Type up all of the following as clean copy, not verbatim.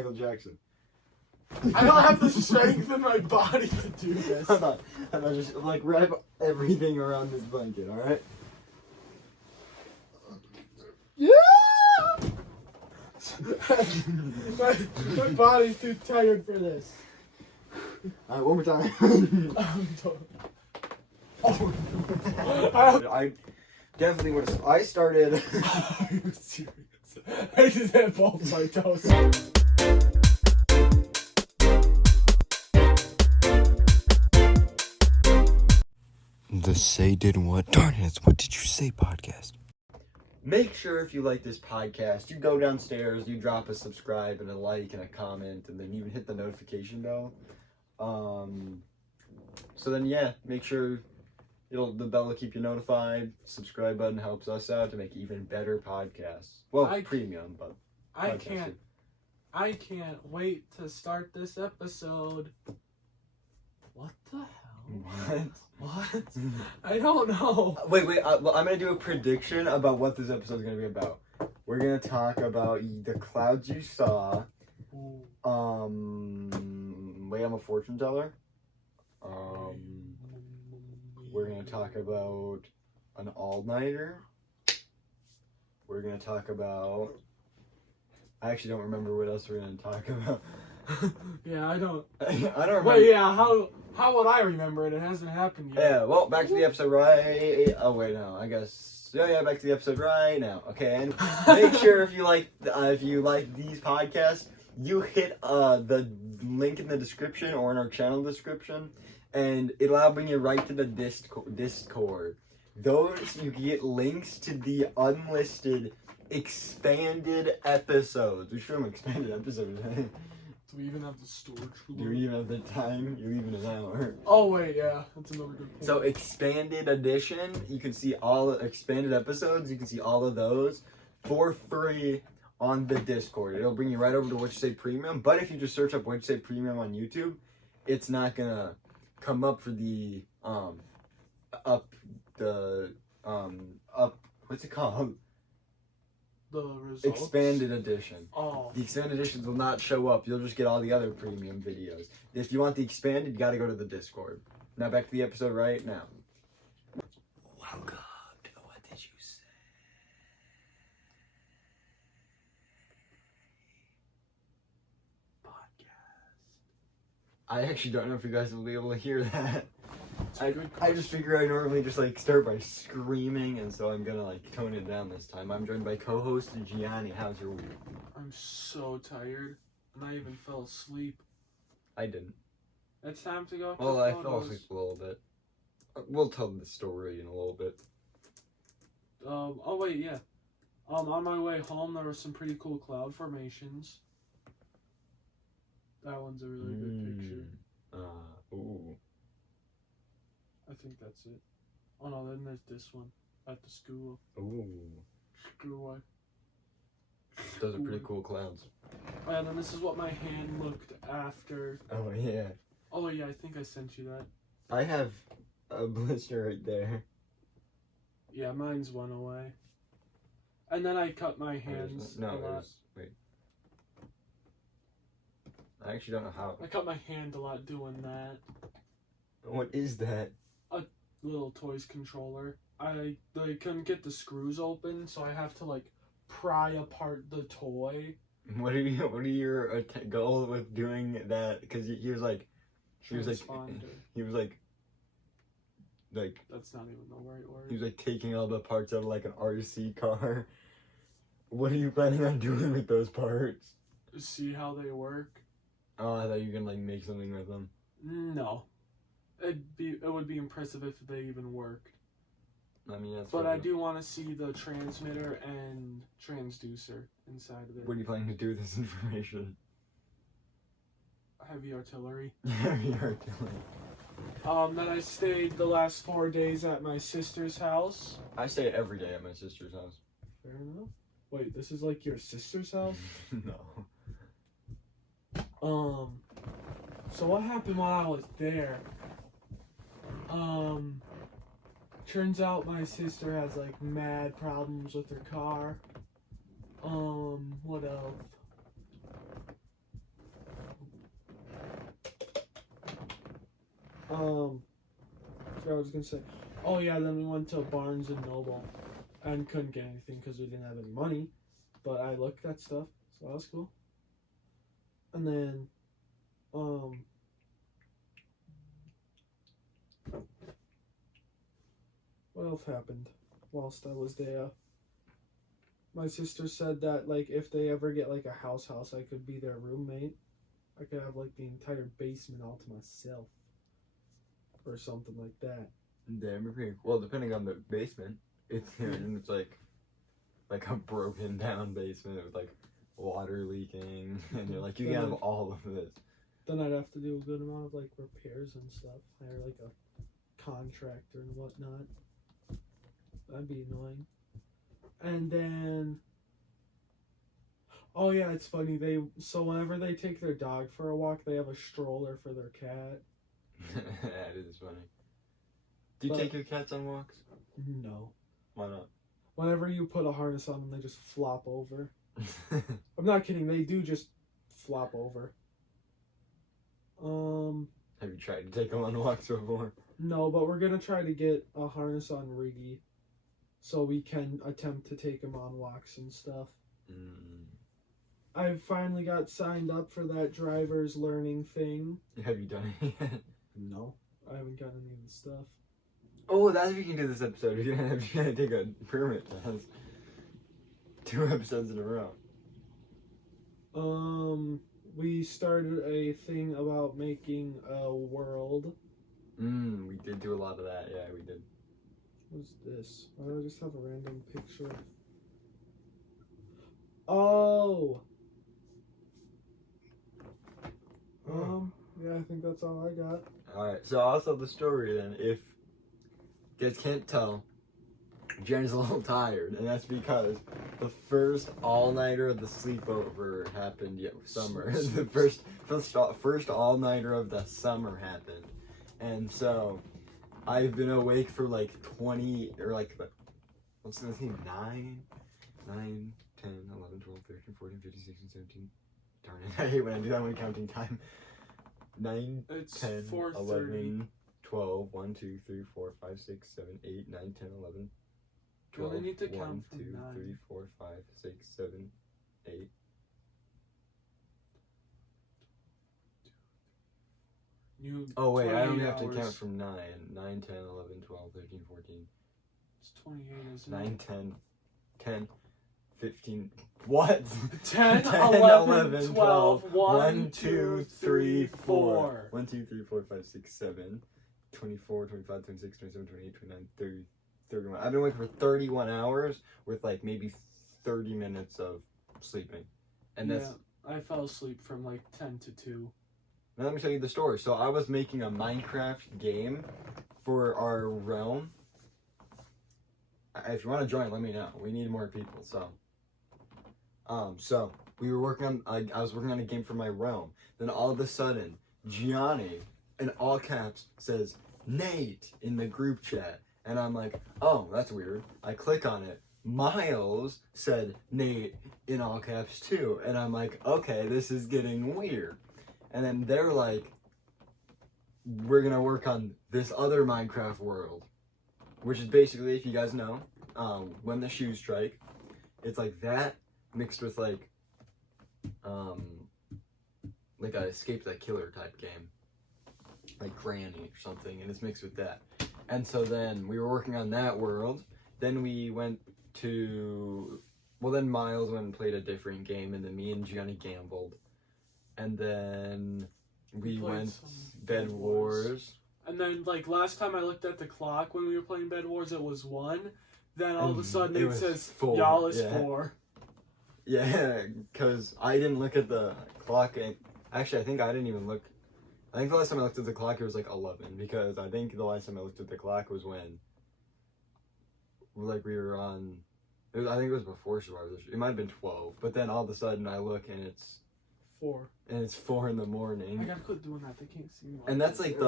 Michael Jackson. I don't have the strength in my body to do this. Hold on. Just like wrap everything around this blanket, alright? Yeah! my body's too tired for this. Alright, one more time. I definitely would have. I started. Are you serious? I just had both my toes. The Say Did What? Darn it, it's What Did You Say podcast. Make sure if you like this podcast, you go downstairs, you drop a subscribe and a like and a comment, and then you hit the notification bell. So then, yeah, make sure the bell will keep you notified. Subscribe button helps us out to make even better podcasts. Well, premium, but I can't wait to start this episode. What the hell? What? I don't know. Wait. I'm gonna do a prediction about what this episode is gonna be about. We're gonna talk about the clouds you saw. Wait, I'm a fortune teller. We're gonna talk about an all-nighter. We're gonna talk about. I actually don't remember what else we're gonna talk about. Yeah, I don't. I don't remember. Wait, yeah, how would I remember it? It hasn't happened yet. Yeah, well, back to the episode right. Oh wait, no, I guess. Yeah, back to the episode right now. Okay, and make sure if you like these podcasts, you hit the link in the description or in our channel description, and it'll bring you right to the Discord. Those you get links to the unlisted expanded episodes. We should have expanded episodes. Do we even have the storage for Do you even have the time? You're even an hour. Oh wait, yeah, that's another good point. So expanded edition, you can see all expanded episodes. You can see all of those for free on the Discord. It'll bring you right over to What You Say Premium. But if you just search up What You Say Premium on YouTube, it's not gonna come up for the what's it called? The results? Expanded edition. Oh. The expanded editions will not show up. You'll just get all the other premium videos. If you want the expanded, you gotta go to the Discord. Now back to the episode right now. Welcome to the What Did You Say podcast. I actually don't know if you guys will be able to hear that. I just figure I normally just start by screaming, and so I'm gonna tone it down this time. I'm joined by co-host Gianni. How's your week? I'm so tired, and I even fell asleep. I didn't. It's time to go. Well, I fell asleep a little bit. We'll tell the story in a little bit. Oh wait, yeah. On my way home, there were some pretty cool cloud formations. That one's a really good picture. Ooh. I think that's it. Oh no, then there's this one at the school. Ooh. School. Those are pretty cool clouds. And then this is what my hand looked after. Oh yeah. Oh yeah, I think I sent you that. I have a blister right there. Yeah, mine's one away. And then I cut my hands a lot. Wait. I actually don't know how. I cut my hand a lot doing that. What is that? Little toys controller. I couldn't get the screws open, so I have to pry apart the toy. What are your goal with doing that? Because he was like, That's not even the right word. He was taking all the parts out of an RC car. What are you planning on doing with those parts? See how they work. Oh, I thought you were gonna make something with them. No. It would be impressive if they even worked. I mean, that's. But I do want to see the transmitter and transducer inside of it. What are you planning to do with this information? Heavy artillery. Heavy artillery. Then I stayed the last 4 days at my sister's house. I stay every day at my sister's house. Fair enough. Wait, this is your sister's house? No. So what happened while I was there? Turns out my sister has mad problems with her car. What else? I forgot what I was gonna say. Oh yeah, then we went to Barnes and Noble, and couldn't get anything because we didn't have any money. But I looked at stuff, so that was cool. And then, what else happened whilst I was there? My sister said that, like, if they ever get, like, a house, I could be their roommate. I could have, like, the entire basement all to myself. Or something like that. Damn, pretty well, depending on the basement. It's like a broken down basement with, like, water leaking. And you're like, you can have all of this. Then I'd have to do a good amount of, like, repairs and stuff. Hire, like, a contractor and whatnot. That'd be annoying. And then, oh yeah, it's funny. So whenever they take their dog for a walk, they have a stroller for their cat. That is funny. Do you take your cats on walks? No. Why not? Whenever you put a harness on them, they just flop over. I'm not kidding. They do just flop over. Have you tried to take them on walks before? No, but we're gonna try to get a harness on Riggy, so we can attempt to take him on walks and stuff. I finally got signed up for that driver's learning thing. Have you done it yet? No, I haven't got any of the stuff. Oh, that's what you can do this episode. You're gonna have to take a permit test. 2 episodes in a row. We started a thing about making a world. We did do a lot of that. Yeah, we did. What's this? Why do I just have a random picture? Oh! Yeah, I think that's all I got. Alright, so also the story then, if you guys can't tell, Jen's a little tired, and that's because the first all-nighter of the sleepover happened summer. The first all-nighter of the summer happened. And so, I've been awake for like 20, or like, what's the thing, 9, 10, 11, 12, 13, 14, 15, 16, 17. Darn it, I hate when I do that when counting time. 9, It's 10, 4:30. 11, 12, 1, 2, 3, 4, 5, 6, 7, 8, 9, 10, 11, You only 12, need to 1, count from 2, 9. 3, 4, 5, 6, 7, 8. Oh wait, I only have to count from 9. 9, 10, 11, 12, 13, 14. It's 28, isn't 9, 10, 10, 15. What? 10, 10, 11, 12, 1, 2, 3, 4. 1, 2, 3, 4, 5, 6, 7. 24, 25, 26, 27, 28, 29, 30, 31. I've been awake for 31 hours with like maybe 30 minutes of sleeping. And that's. Yeah, I fell asleep from like 10 to 2. Now let me tell you the story. So I was making a Minecraft game for our realm. If you want to join, let me know. We need more people. So we were working on. I was working on a game for my realm. Then all of a sudden, Gianni, in all caps, says Nate in the group chat, and I'm like, oh, that's weird. I click on it. Miles said Nate in all caps too, and I'm like, okay, this is getting weird. And then they're like, we're gonna work on this other Minecraft world, which is basically, if you guys know, When the Shoes Strike. It's like that mixed with like a Escape the Killer type game, like Granny or something, and it's mixed with that. And so then we were working on that world. Then we went to, well, then Miles went and played a different game, and then me and Gianni gambled. And then we went Bed Wars. And then, like, last time I looked at the clock when we were playing Bed Wars, it was 1. Then all of a sudden it says, 4. y'all is Yeah. 4. Yeah, because I didn't look at the clock. Actually, I think I didn't even look. I think the last time I looked at the clock, it was like 11. Because I think the last time I looked at the clock was when, like, we were on. I think it was before Survivor. It might have been 12. But then all of a sudden I look and it's 4. 4 in the morning. I gotta quit doing that. They can't see me. And that's like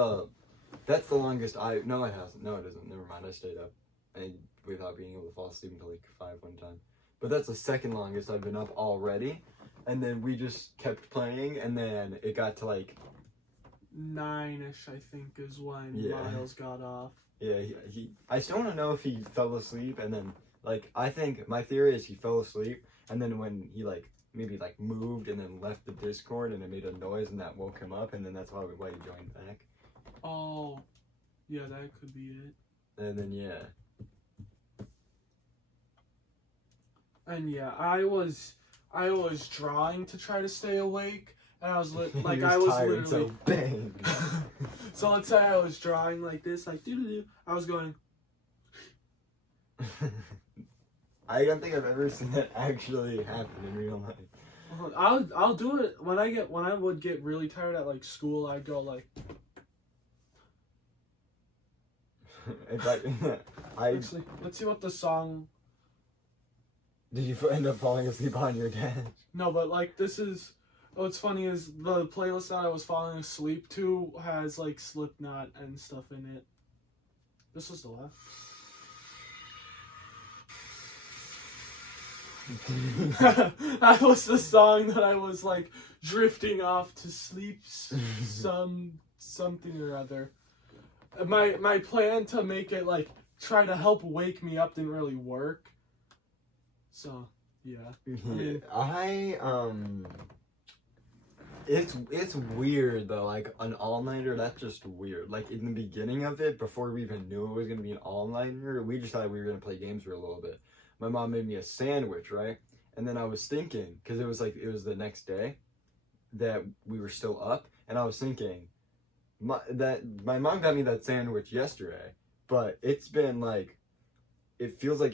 that's the longest no, it hasn't. No, it isn't. Never mind. I stayed up and without being able to fall asleep until like 5 one time. But that's the second longest I've been up already. And then we just kept playing, and then it got to like 9ish, I think, is when Yeah. Miles got off. Yeah, I still want to know if he fell asleep and then, like, I think my theory is he fell asleep and then when he, like, maybe, like, moved and then left the Discord and it made a noise and that woke him up and then that's why he joined back. Oh, yeah, that could be it. And then, yeah. And yeah, I was drawing to try to stay awake, and I was like, He I was tired, literally. so bang. So let's say I was drawing like this, like doo-doo-doo. I was going. I don't think I've ever seen that actually happen in real life. I'll do it when I would get really tired at like school. I'd go like. It's like, Actually, let's see what the song. Did you end up falling asleep on your desk? No, but like this is. What's funny is the playlist that I was falling asleep to has like Slipknot and stuff in it. This was the left. That was the song that I was like drifting off to sleep something or other. My plan to make it like try to help wake me up didn't really work. So, yeah. It's weird though, like an all-nighter, that's just weird. Like in the beginning of it, before we even knew it was gonna be an all-nighter, we just thought we were gonna play games for a little bit. My mom made me a sandwich, right? And then I was thinking, because it was the next day that we were still up, and I was thinking, my mom got me that sandwich yesterday, but it's been like, it feels like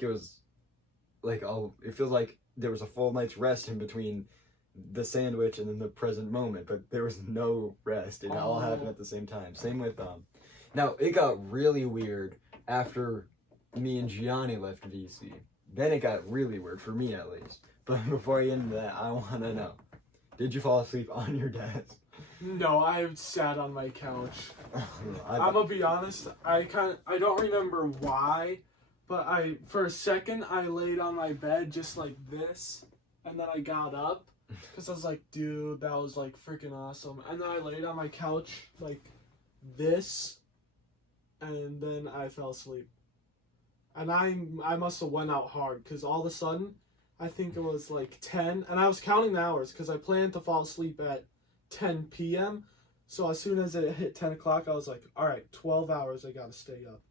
there was a full night's rest in between the sandwich and then the present moment, but there was no rest. It all happened at the same time. Same with now it got really weird after me and Gianni left VC. Then it got really weird for me at least. But before I get into that, I want to know: did you fall asleep on your desk? No, I sat on my couch. I'm gonna be honest. I don't remember why, but for a second I laid on my bed just like this, and then I got up. Because I was like, dude, that was like freaking awesome. And then I laid on my couch like this, and then I fell asleep. And I must have went out hard because all of a sudden, I think it was like 10, and I was counting the hours because I planned to fall asleep at 10 p.m. So as soon as it hit 10 o'clock, I was like, all right, 12 hours, I gotta stay up.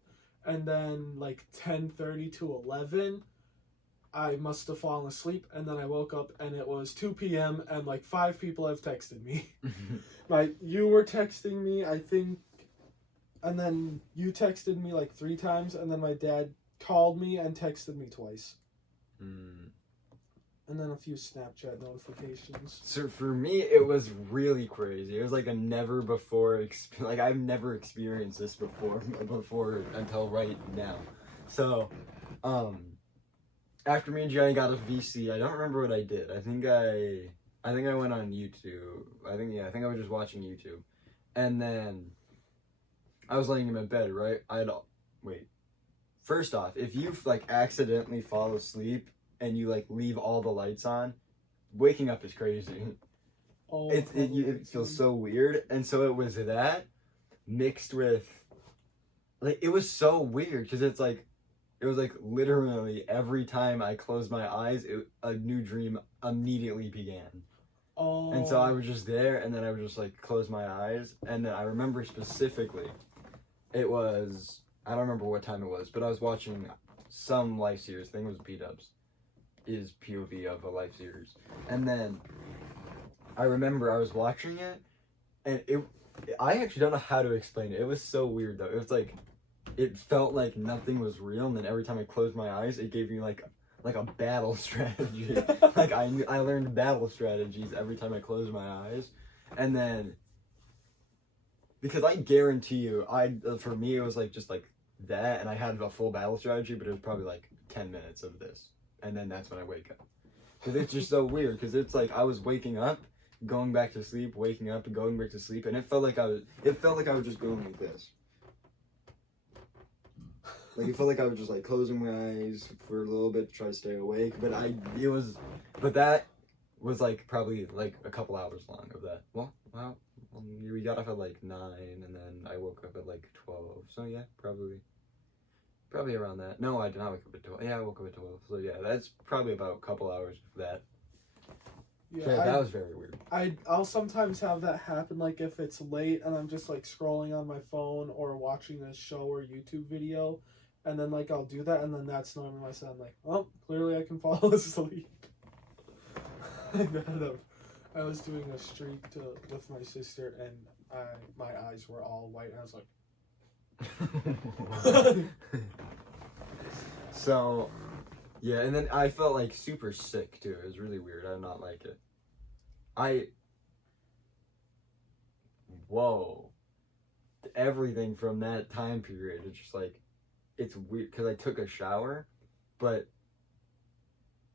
And then like 10:30 to 11, I must have fallen asleep, and then I woke up and it was 2 p.m. and like 5 people have texted me. Like you were texting me, I think, and then you texted me like 3 times, and then my dad called me and texted me twice. And then a few Snapchat notifications. So for me, it was really crazy. It was like a never before like I've never experienced this before until right now. So, after me and Gianni got a VC, I don't remember what I did. I think I went on YouTube. I think I was just watching YouTube. And then I was laying him in bed, right? First off, if you like accidentally fall asleep and you like leave all the lights on, waking up is crazy. Oh, It feels so weird. And so it was that mixed with like it was so weird because it was like literally every time I closed my eyes, a new dream immediately began. Oh. And so I was just there, and then I would just like close my eyes, and then I remember specifically, I don't remember what time it was, but I was watching some life series. I think it was B-Dubs, is POV of a life series, and then I remember I was watching it, and I actually don't know how to explain it. It was so weird though. It was like. It felt like nothing was real, and then every time I closed my eyes, it gave me like a battle strategy. Like I learned battle strategies every time I closed my eyes, and then because I guarantee you, for me it was like just like that, and I had a full battle strategy, but it was probably like 10 minutes of this, and then that's when I wake up. Because it's just so weird. Because it's like I was waking up, going back to sleep, waking up, and going back to sleep, and it felt like I was just going like this. Like, it felt like I was just, like, closing my eyes for a little bit to try to stay awake. But that was, like, probably, like, a couple hours long of that. Well, We got up at like 9, and then I woke up at like 12. So yeah, probably around that. No, I did not wake up at 12. Yeah, I woke up at 12. So yeah, that's probably about a couple hours of that. Yeah, So, yeah, that was very weird. I'll sometimes have that happen, like if it's late and I'm just like scrolling on my phone or watching a show or YouTube video, and then like I'll do that, and then that's normally my sign, like, oh, clearly I can fall asleep. I was doing a streak with my sister, and my eyes were all white, and I was like, So, yeah, and then I felt like super sick too. It was really weird. I did not like it. Whoa. Everything from that time period, it's just like, it's weird because I took a shower, but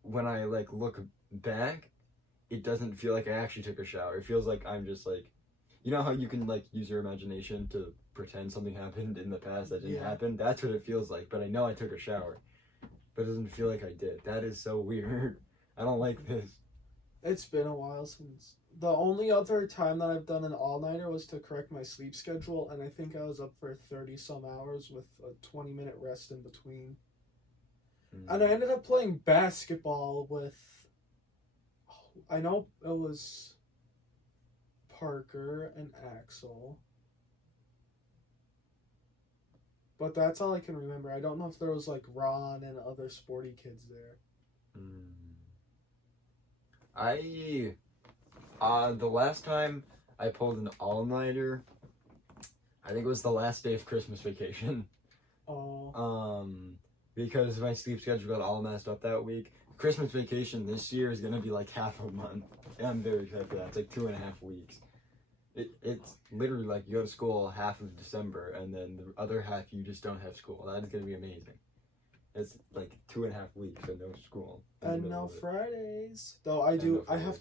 when I like look back, it doesn't feel like I actually took a shower. It feels like I'm just like, you know how you can like use your imagination to pretend something happened in the past that didn't happen? That's what it feels like, but I know I took a shower. But it doesn't feel like I did. That is so weird. I don't like this. it's been a while since. The only other time that I've done an all-nighter was to correct my sleep schedule, and I think I was up for 30-some hours with a 20-minute rest in between. And I ended up playing basketball with, I know it was Parker and Axel. But that's all I can remember. I don't know if there was like Ron and other sporty kids there. The last time I pulled an all-nighter, I think it was the last day of Christmas vacation. Oh. Because my sleep schedule got all messed up that week. Christmas vacation this year is gonna be like half a month. And I'm very excited for that. It's like 2.5 weeks. It's literally like you go to school half of December, and then the other half you just don't have school. That is gonna be amazing. It's like 2.5 weeks and no school. And no Fridays. Though I have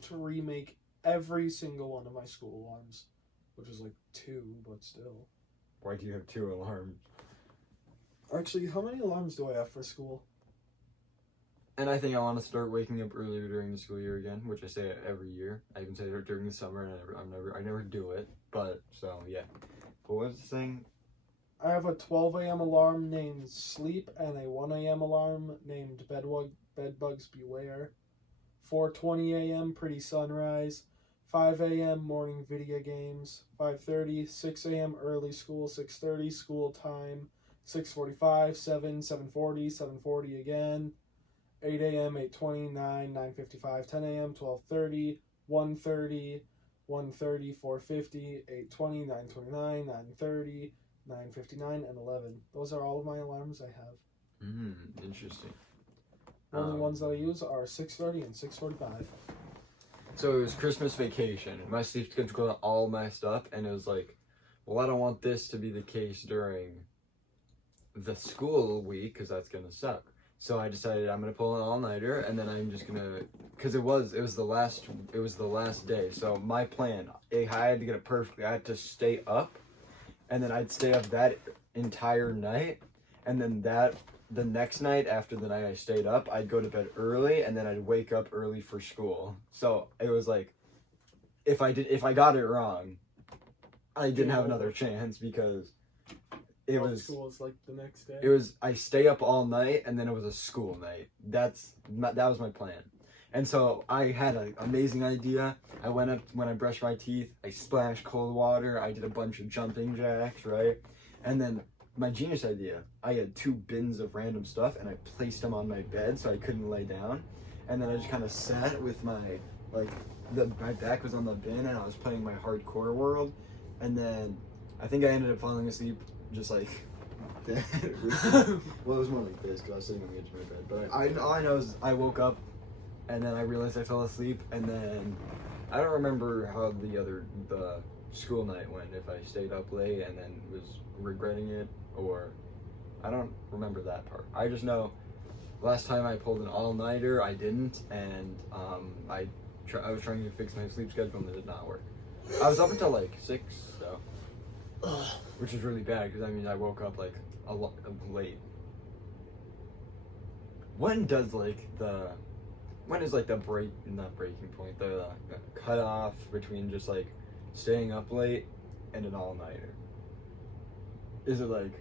to remake every single one of my school alarms, which is like 2, but still. Why do you have 2 alarms? Actually, how many alarms do I have for school? And I think I want to start waking up earlier during the school year again, which I say every year. I even say it during the summer, and I never do it. But so yeah. But what was the thing? I have a 12 a.m. alarm named Sleep and a 1 a.m. alarm named Bedbugs Beware. 4:20 a.m. Pretty Sunrise. 5 a.m. morning video games. 5:30. 6 a.m. early school. 6:30 school time. 6:45. 7. 7:40. 7:40 again. 8 a.m., 8:20, 9, 9:55, 10 a.m., 12:30, 1:30, 1:30, 4:50, 8:20, 9:29, 9:30, 9:59, and 11. Those are all of my alarms I have. Interesting. The only ones that I use are 6:30 and 6:45. So it was Christmas vacation. My sleep schedule got all messed up, and it was like, well, I don't want this to be the case during the school week, because that's going to suck. So I decided I'm gonna pull an all-nighter, and then I'm just gonna, cause it was the last day. So my plan, I had to get it perfectly. I had to stay up, and then I'd stay up that entire night, and then the next night after the night I stayed up, I'd go to bed early, and then I'd wake up early for school. So it was like, if I got it wrong, I didn't have another chance, because school was like the next day. I stay up all night, and then it was a school night. That was my plan. And so I had an amazing idea. I went up, when I brushed my teeth, I splashed cold water, I did a bunch of jumping jacks, right? And then my genius idea, I had 2 bins of random stuff, and I placed them on my bed so I couldn't lay down. And then I just kind of sat with my back was on the bin, and I was playing my hardcore world. And then I think I ended up falling asleep just like that. Well, it was more like this, because I was sitting on the edge of my bed. But all I know is I woke up, and then I realized I fell asleep, and then I don't remember how the school night went, if I stayed up late and then was regretting it, or I don't remember that part. I just know last time I pulled an all-nighter, I didn't, and I was trying to fix my sleep schedule, and it did not work. I was up until like 6, though. Which is really bad, because I woke up like a lot late. When is like the breaking point, the cutoff between just like staying up late, and an all-nighter? Is it like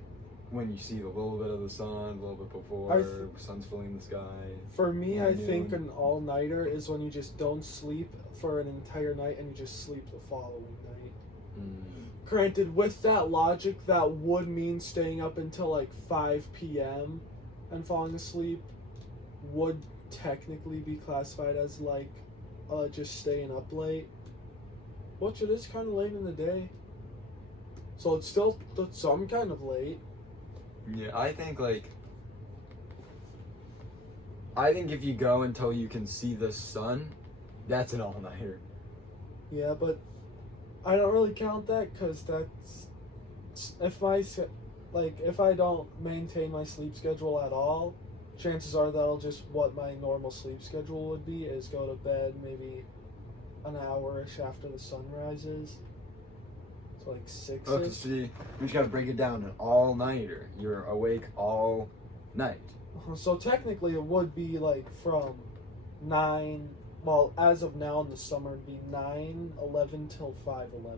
when you see a little bit of the sun, a little bit before, sun's fully in the sky? For me, I think noon? an all-nighter is when you just don't sleep for an entire night and you just sleep the following night. Granted, with that logic, that would mean staying up until like 5 p.m. and falling asleep would technically be classified as like just staying up late, which it is kind of late in the day. So it's still some kind of late. Yeah, I think if you go until you can see the sun, that's an all-nighter. Yeah, but I don't really count that because that's if I don't maintain my sleep schedule at all, chances are that'll just what my normal sleep schedule would be is go to bed maybe an hour-ish after the sun rises. So like 6-ish. Okay, see, we just gotta break it down. An all-nighter. You're awake all night. So technically it would be like from 9, well, as of now in the summer it'd be 9:11 till 5:11.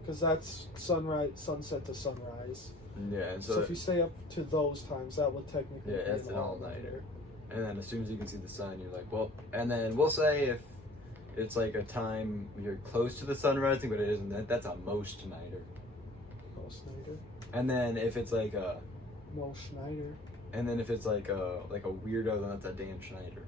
Because that's sunset to sunrise. Yeah, So if you stay up to those times, that would technically be that's an an all-nighter. And then as soon as you can see the sun, you're like, well, and then we'll say if it's like a time you're close to the sun rising, but it isn't, that's a most nighter. Most nighter. And then if it's like a, Most Schneider. and then if it's like a weirdo, then that's a Dan Schneider.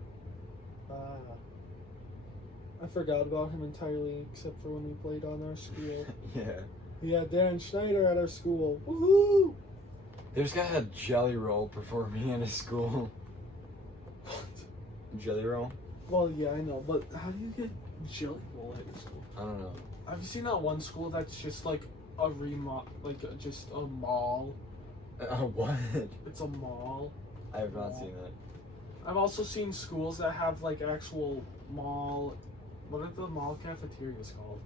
I forgot about him entirely, except for when we played on our school. Yeah. We had Dan Schneider at our school. Woohoo! There's guy had Jelly Roll performing in his school. What? Jelly Roll? Well, yeah, I know, but how do you get Jelly Roll at your school? I don't know. Have you seen that one school that's just like a just a mall? What? It's a mall. I have not seen that. I've also seen schools that have like actual mall. What are the mall cafeterias called?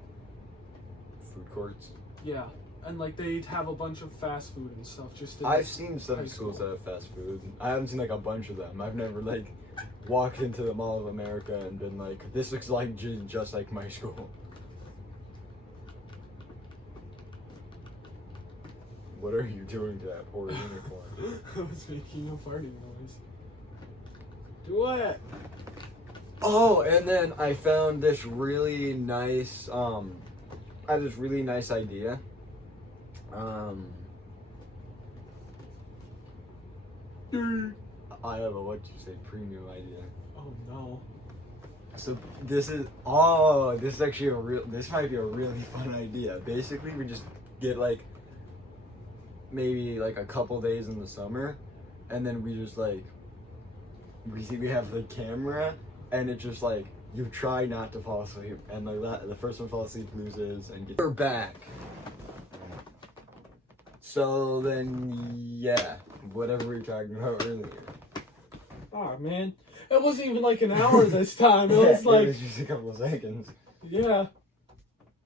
Food courts. Yeah, and like they'd have a bunch of fast food and stuff. Just in I've seen some high schools school. that have fast food. I haven't seen like a bunch of them. I've never like walked into the Mall of America and been like, this looks like just like my school. What are you doing to that poor uniform? I was making a farting noise. Do it. Oh, and then I found this really nice I have this really nice idea. I have a premium idea. Oh no. So this actually this might be a really fun idea. Basically, we just get like maybe like a couple days in the summer, and then we just like we have the camera, and it's just like you try not to fall asleep, and like the first one falls asleep loses, and we're back. So then, yeah, whatever we were talking about earlier. Oh man, it wasn't even like an hour this time. It was like it was just a couple of seconds. yeah.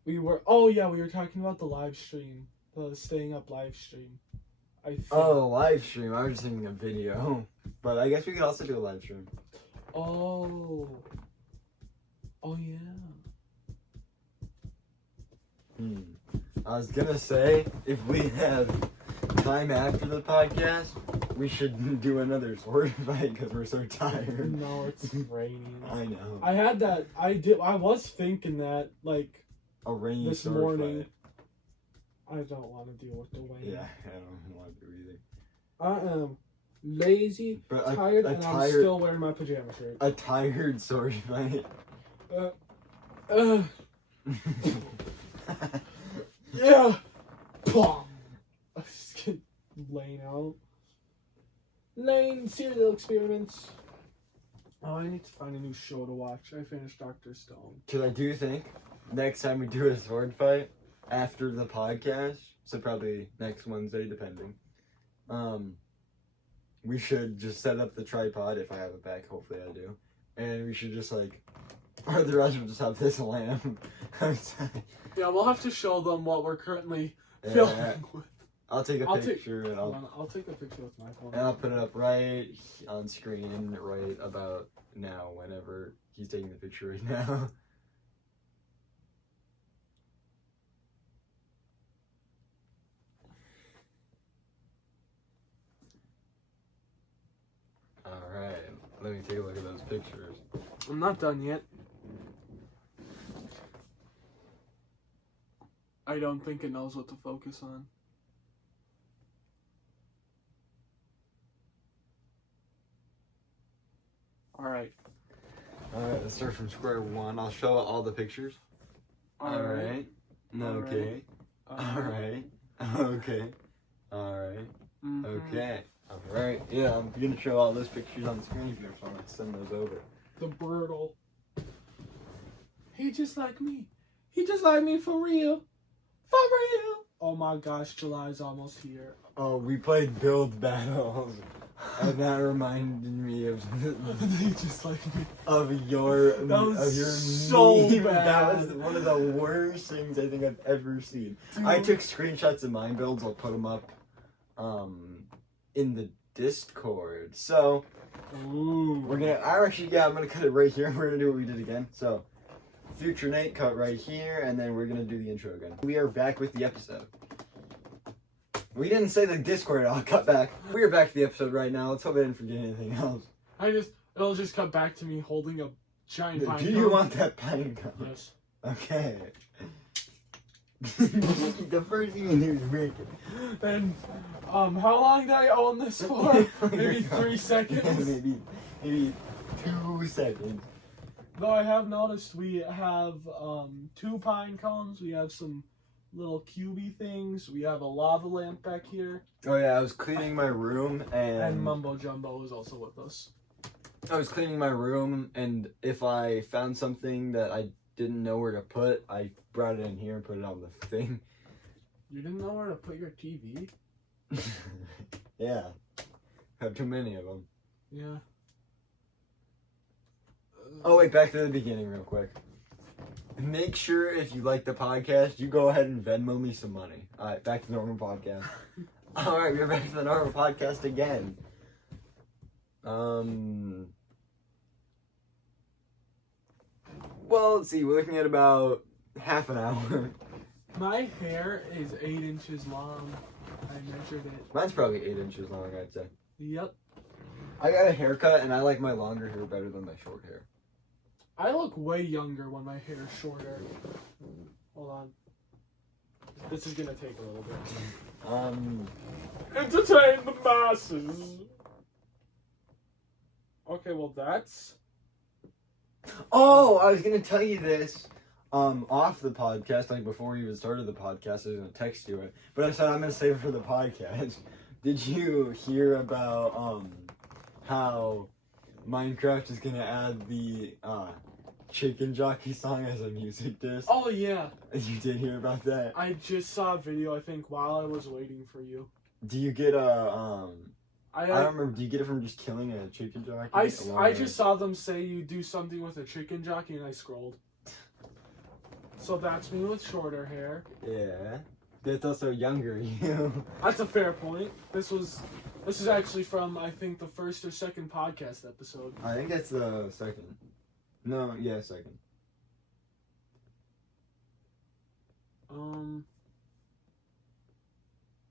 We were talking about the live stream, the staying up live stream. I think. Oh, live stream. I was just thinking a video, but I guess we could also do a live stream. Oh. Oh yeah. I was gonna say, if we have time after the podcast, we should do another sword fight because we're so tired. No, it's raining. I know. I had that. I was thinking that like A rainy this sword morning. fight. I don't want to deal with the rain. Yeah, I don't want to either. I am lazy, But tired, and I'm still wearing my pajama shirt. A tired sword fight. Yeah. Pom. I just get laying out. Lane serial experiments. Oh, I need to find a new show to watch. I finished Dr. Stone. Because I do think next time we do a sword fight after the podcast, so probably next Wednesday, depending, we should just set up the tripod if I have it back. Hopefully I do. And we should just like, or the rest will just have this lamp outside. Yeah, we'll have to show them what we're currently Yeah. filming with. I'll take a I'll picture and I'll take a picture with my phone. and I'll put it up right on screen right about now, whenever he's taking the picture right now. Let me take a look at those pictures. I'm not done yet. I don't think it knows what to focus on. Alright. Alright, let's start from square one. I'll show all the pictures. Alright. Okay. Alright. Okay. Alright. Mhm. Okay. Alright. Yeah, I'm gonna show all those pictures on the screen here, so I'm gonna send those over. The Brutal. He just like me. He just like me for real. For real. Oh my gosh, July's almost here. Oh, we played build battles. And that reminded me of He just like me. of your That was of your so meme. bad. That was one of the worst things I think I've ever seen. I Dude. took screenshots of my builds. I'll put them up in the Discord. So Ooh. I'm gonna cut it right here. We're gonna do what we did again. So Future Nate cut right here, and then we're gonna do the intro again. We are back with the episode. We didn't say the Discord. I'll cut back. We are back to the episode right now. Let's hope I didn't forget anything else. It'll just cut back to me holding a giant pine Do you cone. want that pine cone? Yes. Okay. The first thing you do is break it. Then, how long did I own this for? Maybe Yeah, 3 seconds. maybe 2 seconds. Though I have noticed we have 2 pine cones. We have some little cubey things. We have a lava lamp back here. Oh yeah, I was cleaning my room And Mumbo Jumbo is also with us. I was cleaning my room, and if I found something that I didn't know where to put, I brought it in here and put it on the thing. You didn't know where to put your TV? Yeah. Have too many of them. Yeah. Oh wait, back to the beginning real quick. Make sure if you like the podcast, you go ahead and Venmo me some money. Alright, back to the normal podcast. Alright, we're back to the normal podcast again. Well, let's see, we're looking at about half an hour. My hair is 8 inches long. I measured it. Mine's probably 8 inches long, I'd say. Yep. I got a haircut and I like my longer hair better than my short hair. I look way younger when my hair is shorter. Hold on. This is gonna take a little bit. Entertain the masses. Okay, well that's... Oh, I was gonna tell you this off the podcast, like before we even started the podcast. I was gonna text you it, but I said I'm gonna save it for the podcast. Did you hear about how Minecraft is gonna add the Chicken Jockey song as a music disc? Oh yeah, You did hear about that? I just saw a video, I think, while I was waiting for you. Do you get a I I don't remember. Do you get it from just killing a chicken jockey? I just saw them say you do something with a chicken jockey, and I scrolled. So that's me with shorter hair. Yeah. That's also younger you. That's a fair point. This is actually from, I think, the first or second podcast episode. I think that's the second. No, yeah, second.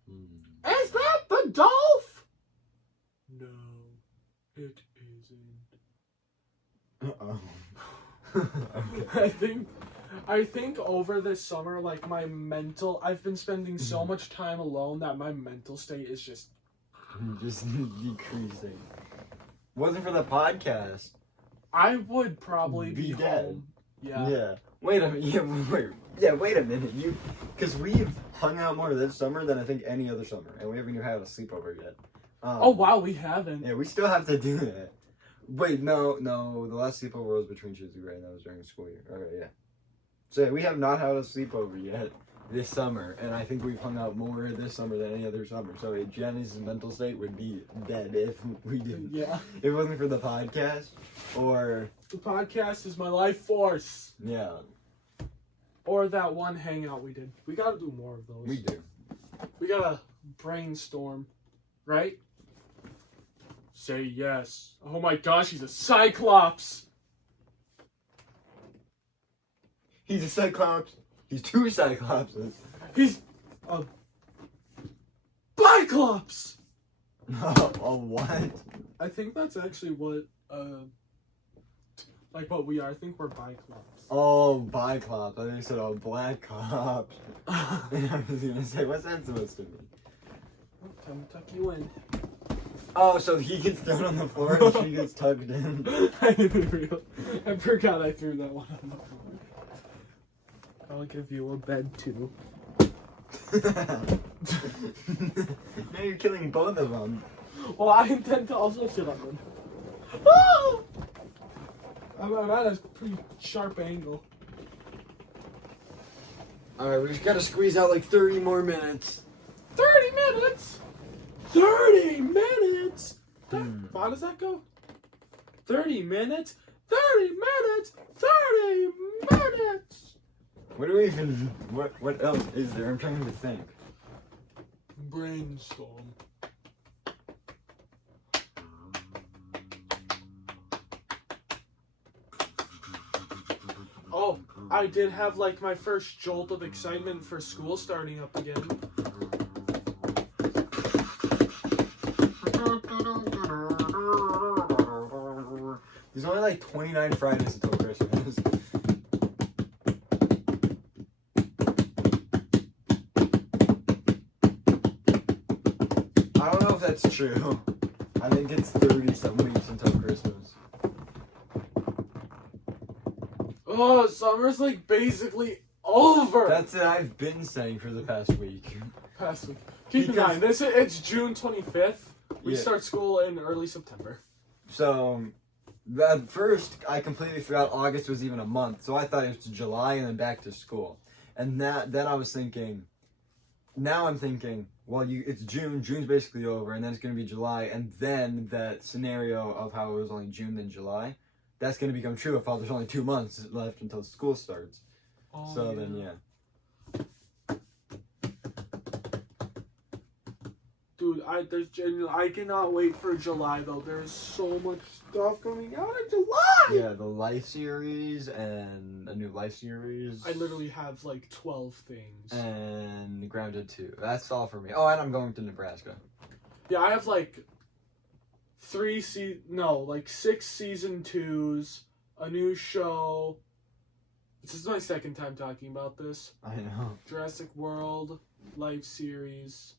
Is that the Dolph? No, it isn't. Uh-oh. Okay. I think over this summer, like I've been spending so much time alone that my mental state is just decreasing. Wasn't for the podcast. I would probably Be be dead. home. Yeah. Yeah. Wait a minute. Wait a minute. Because we've hung out more this summer than I think any other summer, and we haven't even had a sleepover yet. Oh wow, we haven't. Yeah, we still have to do that. Wait, no. The last sleepover was between Tuesday, right? And that was during the school year. Okay, yeah. So yeah, we have not had a sleepover yet this summer, and I think we've hung out more this summer than any other summer. So Jenny's mental state would be dead if we didn't. Yeah. If it wasn't for the podcast, or The podcast is my life force. yeah, Or that one hangout we did. We gotta do more of those. we do. We gotta brainstorm, right? Say yes. Oh my gosh, he's a Cyclops! He's a Cyclops. He's 2 Cyclopses. He's a Biclops! A what? I think that's actually what Like what we are. I think we're Biclops. Oh, Biclops. I think you said, oh, Black Cops. I was gonna say, what's that supposed to mean? Time to tuck you in. Oh, so he gets thrown on the floor and she gets tucked in. I didn't realize. I forgot I threw that one on the floor. I'll give you a bed too. Now you're killing both of them. Well, I intend to also sit on them. Oh! I'm at a pretty sharp angle. Alright, we just gotta squeeze out like 30 more minutes. 30 minutes? 30 minutes? How does that go? 30 minutes? 30 minutes? 30 minutes! What do we even... What else is there? I'm trying to think. Brainstorm. Oh, I did have like my first jolt of excitement for school starting up again. There's only like 29 Fridays until Christmas. I don't know if that's true. I think it's 30-some weeks until Christmas. Oh, summer's like basically over. That's what I've been saying for the past week. Past week. Keep in Because- mind, it's June 25th. We Yeah. start school in early September. So, at first, I completely forgot August was even a month. So I thought it was July and then back to school. And then I was thinking, now I'm thinking, well, it's June. June's basically over, and then it's going to be July. And then that scenario of how it was only June then July, that's going to become true if there's only 2 months left until school starts. Oh, So then, yeah. Dude, I cannot wait for July though. There's so much stuff coming out in July. Yeah, the Life series and a new Life series. I literally have like 12 things. And Grounded 2. That's all for me. Oh, and I'm going to Nebraska. Yeah, I have like 6 season 2s, a new show. This is my second time talking about this. I know. Jurassic World, Life series.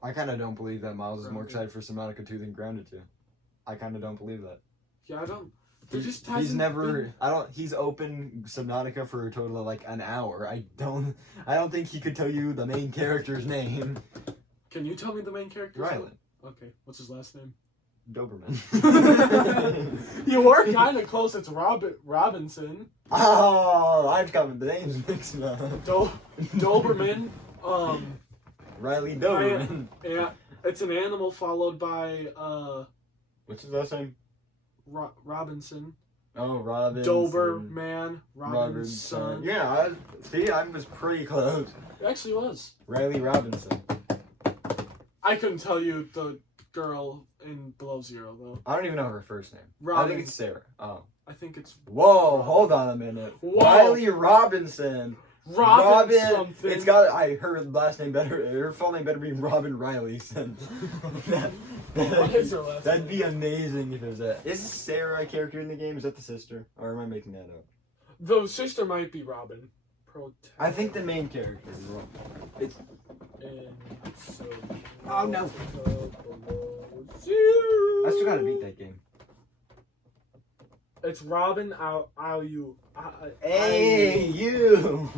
I kind of don't believe that Miles is more Grounded. excited for Subnautica 2 than Grounded 2. I kind of don't believe that. Yeah, I don't. There just He's hasn't never. been- He's open Subnautica for a total of like an hour. I don't think he could tell you the main character's name. Can you tell me the main character? Rylan Okay, what's his last name? Doberman. You were kind of close. It's Robinson. Oh, I've got the names mixed up. Doberman. Riley Doberman. Yeah, it's an animal followed by What's his last name? Robinson. Oh, Robin. Doberman. Robinson. Yeah, I was pretty close. It actually was. Riley Robinson. I couldn't tell you the girl in Below Zero though. I don't even know her first name. Robin. I think it's Sarah. Oh. I think it's Whoa, hold on a minute. Whoa. Riley Robinson. Robin something. It's got. Her last name better. Her full name better be Robin Riley. What is her last That'd name? be amazing if it was that. Is Sarah a character in the game? Is that the sister, or am I making that up? The sister might be Robin. I think the main character is Robin. It's. Oh, no. I still gotta beat that game. It's Robin Ayu. Hey, you.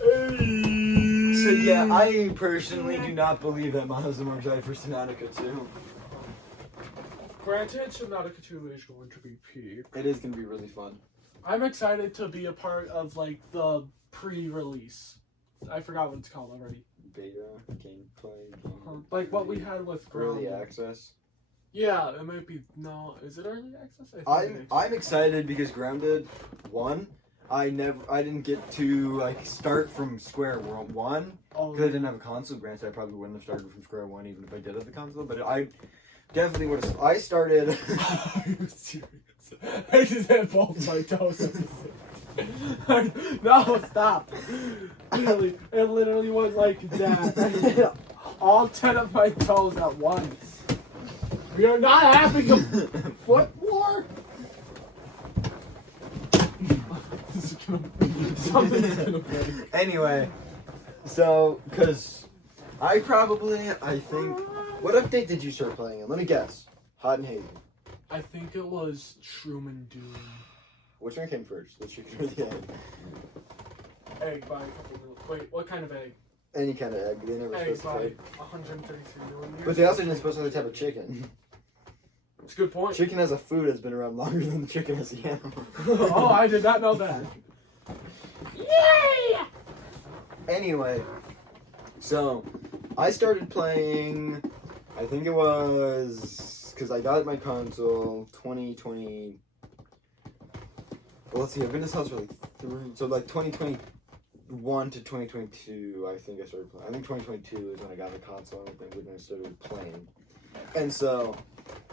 Hey. So yeah, I personally do not believe that Miles is more excited for Subnautica 2. Granted, Subnautica 2 is going to be peak. It is gonna be really fun. I'm excited to be a part of like the pre-release. I forgot what it's called already. Beta, gameplay, Like what we had with early Grounded. access. Yeah, it might be. No, is it early access? I think it is. I'm excited because Grounded 1, I didn't get to like start from square one Oh, because I didn't have a console. Granted, I probably wouldn't have started from square one even if I did have the console. But I definitely would have. I started. Are you serious? I just had both my toes at the same time. No, stop. It literally went like that. I hit all 10 of my toes at once. We are not having a foot war. Something's gonna break. Anyway, so, because I think... What update did you start playing in? Let me guess. Hot and Hazy. I think it was Truman Doom. Which one came first? The chicken or the egg? Egg by a couple million. Wait, what kind of egg? Any kind of egg. They never Egg specified. by 133 million years. But they also didn't specify the type of chicken. It's a good point. Chicken as a food has been around longer than the chicken as the animal. Oh, I did not know that. Yay! Anyway, so I started playing, I think it was, because I got my console 2020, well, let's see, I've been in this house for like 2021 to 2022, I think I started playing. I think 2022 is when I got the console and everything, when I started playing. And so,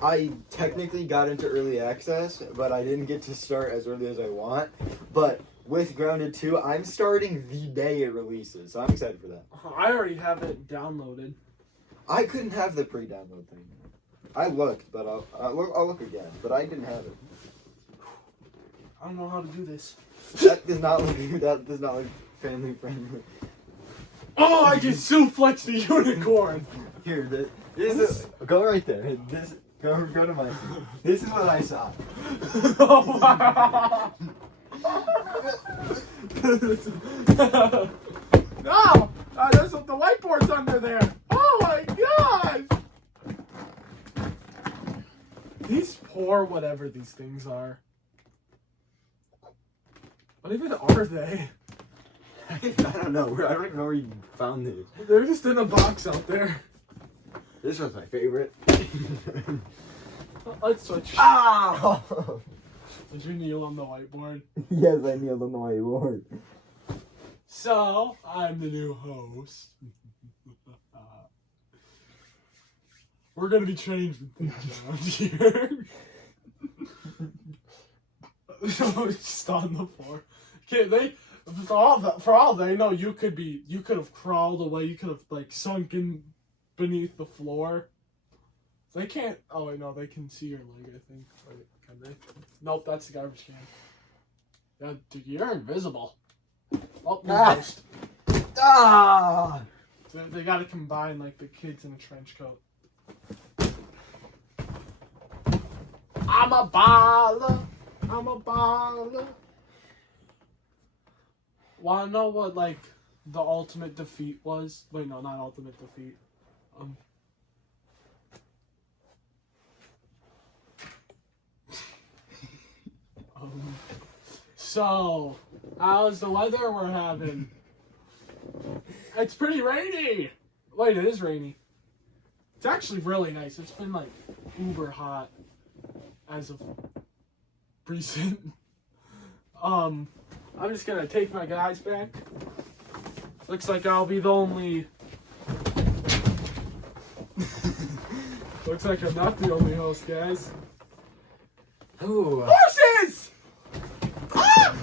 I technically got into early access, but I didn't get to start as early as I want. But with Grounded 2, I'm starting the day it releases, so I'm excited for that. I already have it downloaded. I couldn't have the pre-download thing. I looked, but I'll look again. But I didn't have it. I don't know how to do this. That does not look family friendly. Oh, I just suplex the unicorn. Here, this is go right there. Go to my seat. This is what I saw. Oh wow. No! There's the whiteboard's under there. Oh my gosh! These poor whatever these things are. What even are they? I don't know. I don't even know where you found these. They're just in a box out there. This was my favorite. Let's switch. Ah! Did you kneel on the whiteboard? Yes, I kneeled on the whiteboard. So, I'm the new host. We're gonna be changing things around here. Just on the floor. Okay, for all they know, you could have crawled away. You could have like sunken beneath the floor. They can't. Oh wait, no, they can see your leg. I think. Wait, can they? Nope, that's the garbage can. Yeah, dude, you're invisible. Oh, Ah. ghost. Ah! So they gotta combine like the kids in a trench coat. I'm a baller. I'm a baller. Wanna know what like the ultimate defeat was? Wait, no, not ultimate defeat. So, how's the weather we're having? It's pretty rainy. Wait, it is rainy. It's actually really nice. It's been like uber hot as of recent. I'm just gonna take my guys back. Looks like I'll be the only. Looks like I'm not the only host, guys. Ooh. Horses! Ah!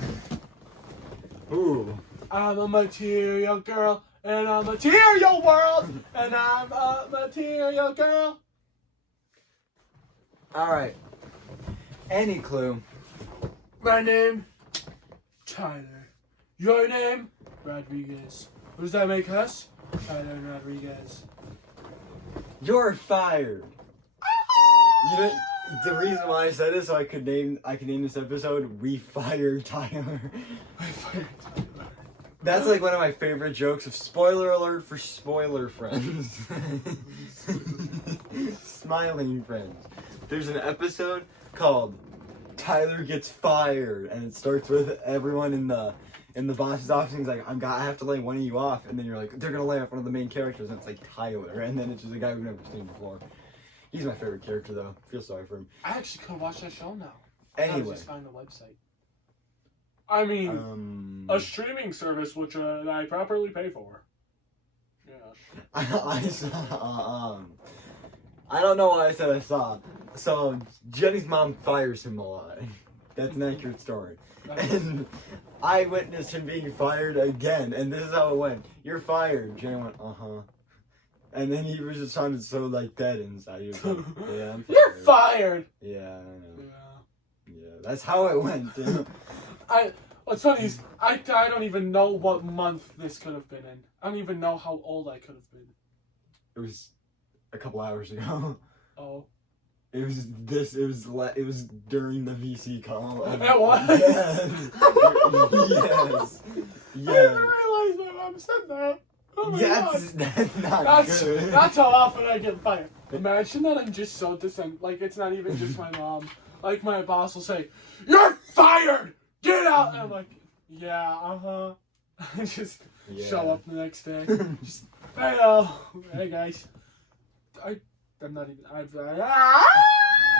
Ooh. I'm a material girl in a material world, and I'm a material girl. Alright. Any clue? My name, Tyler. Your name, Rodriguez. What does that make us? Tyler Rodriguez. You're fired. You know, the reason why I said it so I could name this episode "We Fired Tyler." I fired Tyler. That's like one of my favorite jokes of spoiler alert for spoiler friends. Smiling friends. There's an episode called Tyler Gets Fired, and it starts with everyone in the boss's office. And he's like, I have to lay one of you off, and then you're like, they're gonna lay off one of the main characters, and it's like Tyler, and then it's just a guy we've never seen before. He's my favorite character though. I feel sorry for him. I actually could watch that show now. Anyway. I just find the website. I mean, a streaming service which I properly pay for. Yeah. I saw. I don't know why I said I saw. So Jenny's mom fires him a lot. That's an accurate story. And I witnessed him being fired again, and this is how it went. You're fired. Jenny went, And then he was just sounded so like dead inside. He was like, yeah, I'm You're fired. Yeah, I know. Yeah. Yeah, that's how it went. What's funny is I don't even know what month this could have been in. I don't even know how old I could have been. It was a couple hours ago. Oh. It was during the VC call. It was? Yes. I didn't realize my mom said that. Oh my God. That's not good. That's how often I get fired. Imagine that I'm just so like it's not even just my mom. Like my boss will say, "You're fired! Get out!" And I'm like, "Yeah, uh-huh." I just show up the next day. Just, hey, hey guys. I'm not even. Do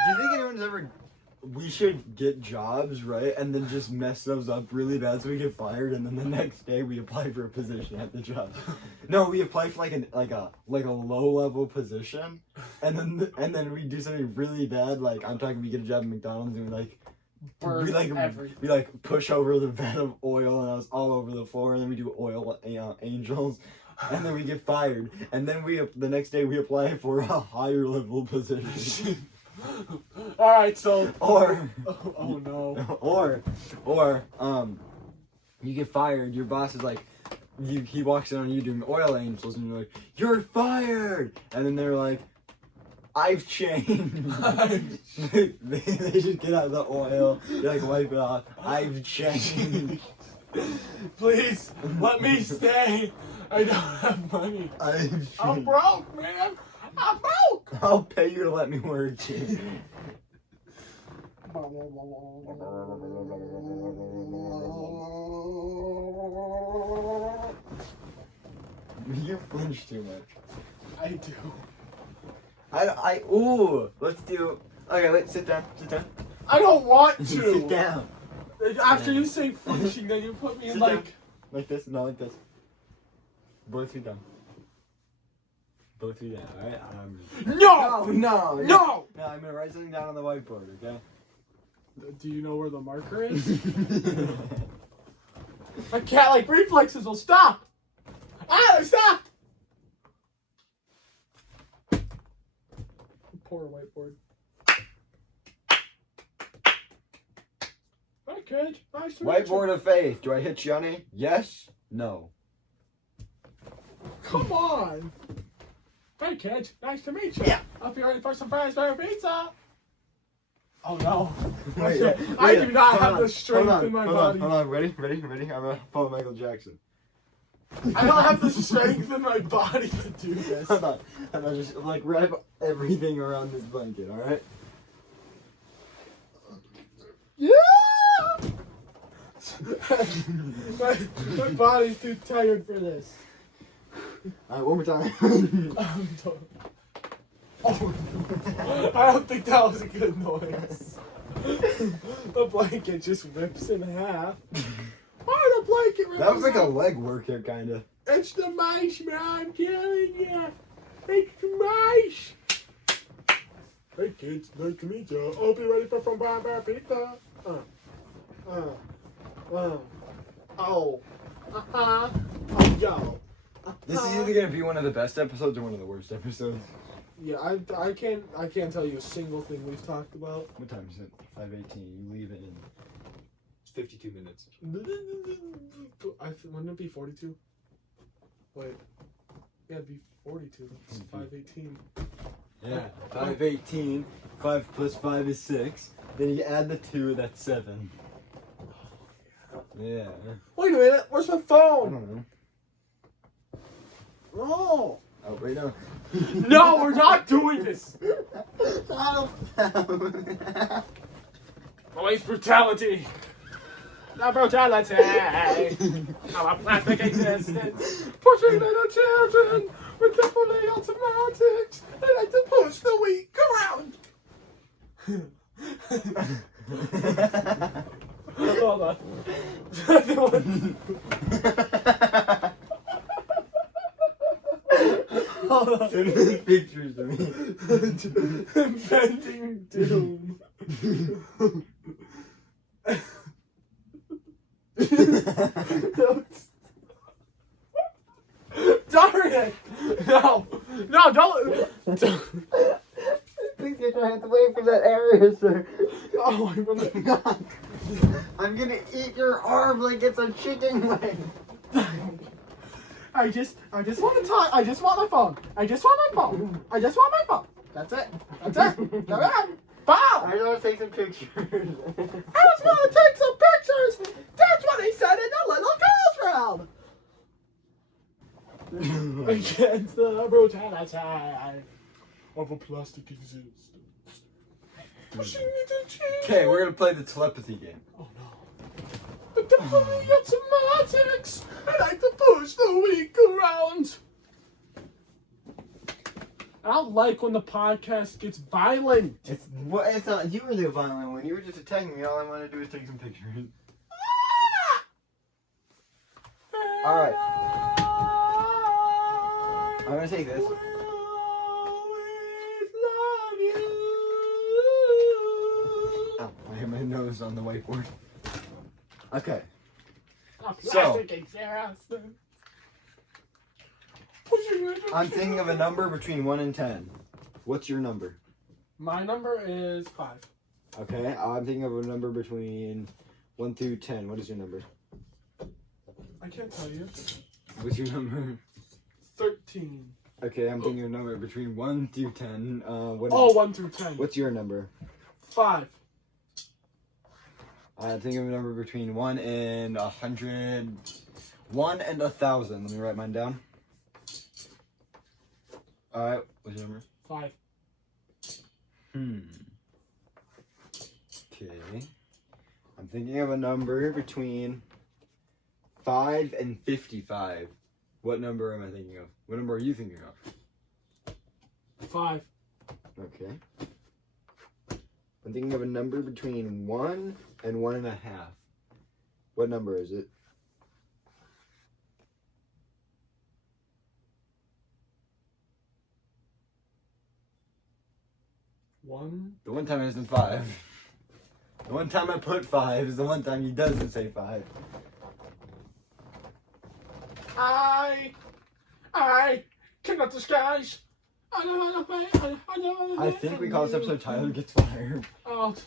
you think anyone's ever? We should get jobs, right? And then just mess those up really bad so we get fired, and then the next day we apply for a position at the job. No, we apply for like a low level position, and then we do something really bad. Like I'm talking, we get a job at McDonald's and we push over the vat of oil and I was all over the floor, and then we do oil angels. And then we get fired, and then the next day we apply for a higher level position. All right, so or oh no, or you get fired. Your boss is like, he walks in on you doing oil angels, and you're like, "You're fired," and then they're like, "I've changed." they just get out the oil, they like wipe it off. "I've changed." Please let me stay. I don't have money. I'm broke, man. I'm broke. I'll pay you to let me work. You flinch too much. I do. Let's do. Okay, wait, sit down. I don't want to. Sit down. After you say flinching, then you put me in like this, not like this. Both feet down. Both feet down, alright? No! No! No! I'm gonna write something down on the whiteboard, okay? Do you know where the marker is? My cat-like reflexes will stop! Stop! Poor whiteboard. Hi, kid. Nice to meet you. Whiteboard of faith. Do I hit Johnny? Yes? No. Come on! Hey, kid. Nice to meet you. Yeah. Hope you're ready for some Fazbear pizza. Oh no! Wait, I do not have the strength in my body. Hold on. Ready? I'm gonna follow Michael Jackson. I don't have the strength in my body to do this. Hold on. Just like wrap everything around this blanket, alright? Yeah! my body's too tired for this. Alright, one more time. Oh, I don't think that was a good noise. The blanket just rips in half. Why the blanket rips? That was like a leg workout, kinda. It's the mice, man, I'm telling you. It's the mice. Hey kids, nice to meet you. I'll be ready for some Fazbear pizza. Oh, yo. This is either gonna be one of the best episodes or one of the worst episodes. Yeah, I can't tell you a single thing we've talked about. What time is it? 5:18. You leave it in. It's 52 minutes. Wouldn't it be 42? Wait. Yeah, it'd be 42. It's 5:18. Yeah, 5:18. 5 plus 5 is 6. Then you add the 2, that's 7. Yeah. Wait a minute, where's my I phone? don't know. No! Oh, wait, no. No, we're not doing this! Police brutality! Not brutality! Our plastic existence! Pushing little children with the fully automatics! They like to push the weak around! Hold on. Hold on. Send me pictures of me. Impending doom. Darn it! No, don't. Please get your hands away from that area, sir. Oh my God. I'm gonna eat your arm like it's a chicken leg. I just want to talk. I just want my phone. I just want my phone. That's it. Come on. Bow. I just want to take some pictures. I just want to take some pictures. That's what he said in the little girls' room. Against the brutality of a plastic existence. Pushing me to change. Okay, we're gonna play the telepathy game. Oh no. The definitely automatics. I like to push the weak around. I don't like when the podcast gets violent. It's not. You were the violent one. You were just attacking me. All I want to do is take some pictures. All right. I'm gonna take this. Oh, I hit my nose on the whiteboard. Okay. So I'm thinking of a number between 1 and 10. What's your number? My number is 5. Okay, I'm thinking of a number between 1 through 10. What is your number? I can't tell you. What's your number? 13. Okay, I'm thinking of a number between 1 through 10. 1 through 10. What's your number? 5. I'm thinking of a number between 1 and 100. 1 and 1,000. Let me write mine down. Alright, what's your number? 5. Okay. I'm thinking of a number between 5 and 55. What number am I thinking of? What number are you thinking of? 5. Okay. I'm thinking of a number between 1 and 1.5. What number is it? 1. The one time it isn't 5. The one time I put 5 is the one time he doesn't say 5. I cannot disguise. I think we call this episode Tyler Gets Fired. Out.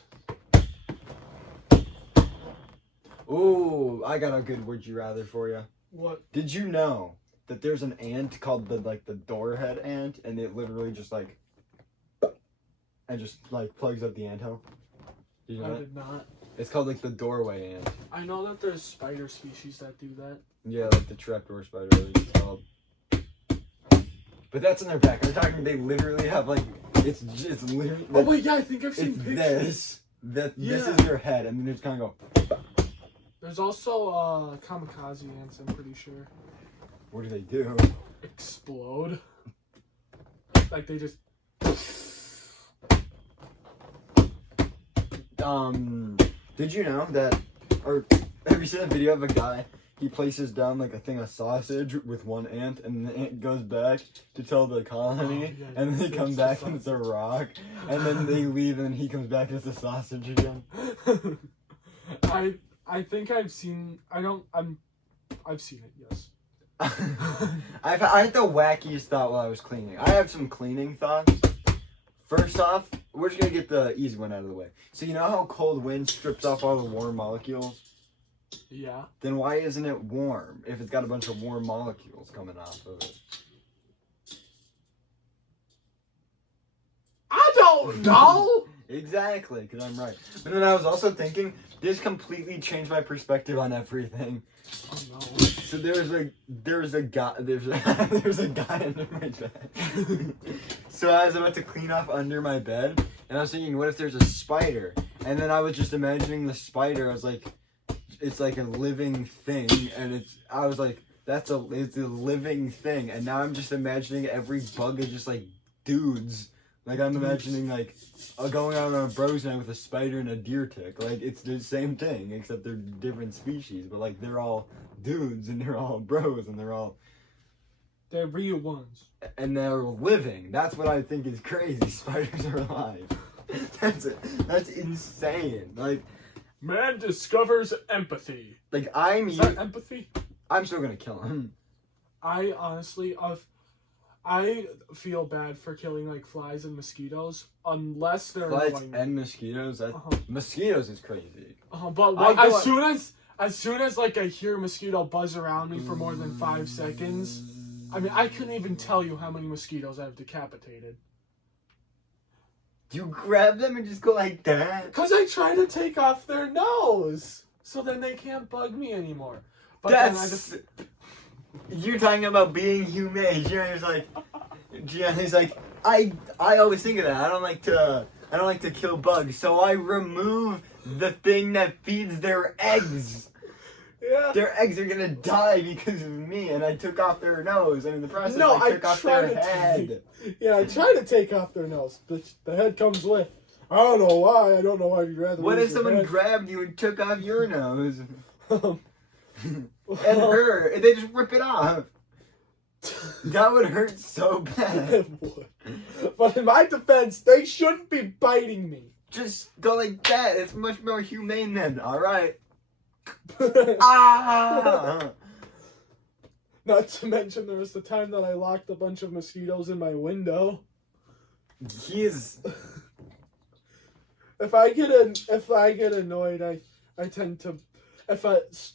Ooh, I got a good would you rather for you. What? Did you know that there's an ant called the doorhead ant, and it literally just plugs up the anthill? Did you know I that? did not. It's called the doorway ant. I know that there's spider species that do that. Yeah, like the trapdoor spider, I think it's called. But that's in their back. I'm talking. They literally have it's literally. Oh wait, yeah, I think I've seen It's pictures. this is Yeah. their head, and then they just kind of go. There's also kamikaze ants. I'm pretty sure. What do they do? Explode. Like they just. Did you know that, or have you seen a video of a guy, he places down a thing of sausage with one ant, and the ant goes back to tell the colony, Oh, yeah, and then they it's come the back and it's a rock, and then they leave, and then he comes back as a sausage again. I think I've seen. I've seen it. Yes. I had the wackiest thought while I was cleaning. I have some cleaning thoughts. First off, we're just gonna get the easy one out of the way. So you know how cold wind strips off all the warm molecules? Yeah. Then why isn't it warm if it's got a bunch of warm molecules coming off of it? I don't know. Exactly, because I'm right. But then I was also thinking, this completely changed my perspective on everything. Oh no. So there's a guy under my bed. So I was about to clean off under my bed, and I was thinking, what if there's a spider? And then I was just imagining the spider. I was like, it's like a living thing, and I was like, it's a living thing. And now I'm just imagining every bug is just dudes. I'm imagining going out on a bros night with a spider and a deer tick. It's the same thing, except they're different species. But they're all dudes and they're all bros and They're real ones. and they're living. That's what I think is crazy. Spiders are alive. That's insane. Man discovers empathy. I'm Is that empathy? I'm still gonna kill him. I honestly, I feel bad for killing like flies and mosquitoes unless they're Flies annoying me. and mosquitoes. Uh-huh. Mosquitoes is crazy. But I as soon as like I hear a mosquito buzz around me for more than 5 seconds, I mean I couldn't even tell you how many mosquitoes I've decapitated. Do you grab them and just go like that? Cause I try to take off their nose, so then they can't bug me anymore. But That's you're talking about being humane. Gianni's like, I always think of that. I don't like to kill bugs, so I remove the thing that feeds their eggs. yeah. Their eggs are gonna die because of me, and I took off their nose, and in the process, No, I took off their head. Yeah, I try to take off their nose, but the head comes with. I don't know why. I don't know why you'd rather. What lose if your someone head. grabbed you and took off your nose Well, and her, and they just rip it off? That would hurt so bad. it would. But in my defense, they shouldn't be biting me. Just go like that. It's much more humane then. All right. Ah! Not to mention, there was the time that I locked a bunch of mosquitoes in my window. He's If I get annoyed, I tend to.